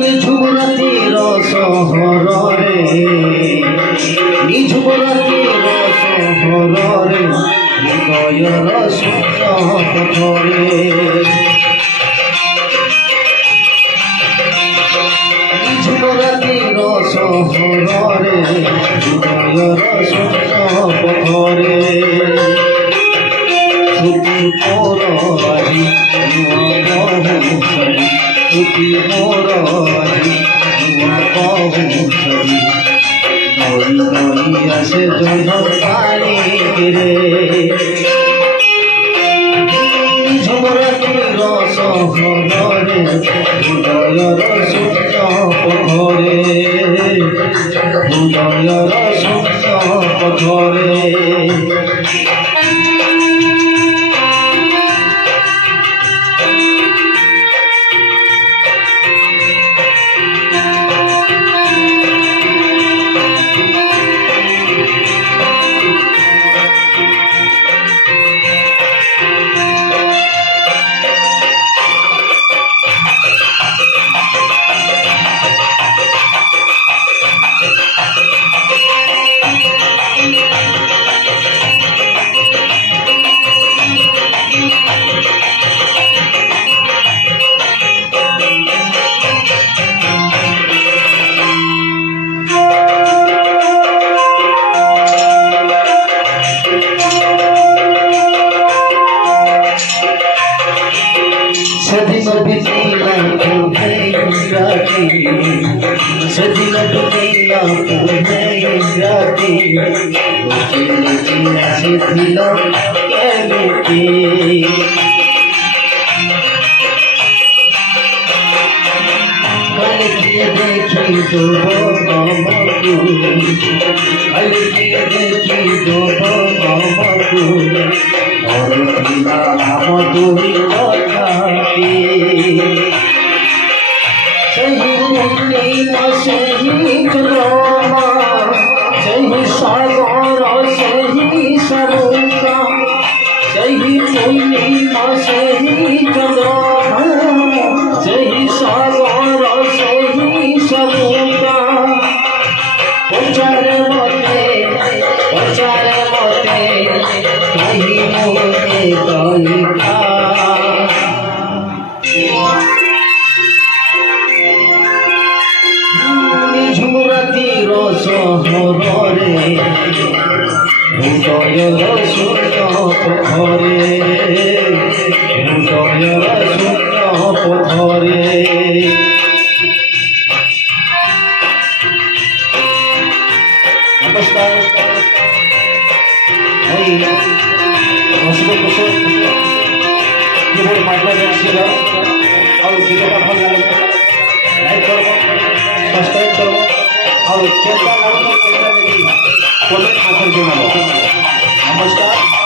নিঝুমরাতির শহরে নিঝুমরাতির শহরে হৃদয়র সূর্য পথরে নিঝুমরাতির শহরে হৃদয়র সূর্য পথরে ছুটি মোর আজি ছুটি মোর আজি নই নই আসে জল পানি রে ঝুমরাতির শহরে হৃদয়র সূর্য পথরে হৃদয়র সূর্য পথরে সেদিন দিলাম তোহে রাতি সেদিন দিলাম তোহে রাতি সেদিন কেমতি কালকে দেখি দেব আমাকু কালকে দেখি দেব আমাকু মধুরী কথাটি সেই পূর্ণিমা সেই চন্দ্রমা সেই সাগর সেই সমুদ্র সেই পূর্ণিমা সেই চন্দ্রমা সেই সাগর সেই সমুদ্র পচারে মতে কহি মোতে কহিকা নিঝুমরাতির শহরে হৃদয়র সূর্য পথরে হৃদয়র সূর্য পথরে নমস্কার कीबोर्ड माइक्रो ছিল और ভিডিওটা ভালো লাগলে লাইক করব সাবস্ক্রাইব করব और কেমন লাগলো কমেন্ট করে জানাবো। নমস্কার।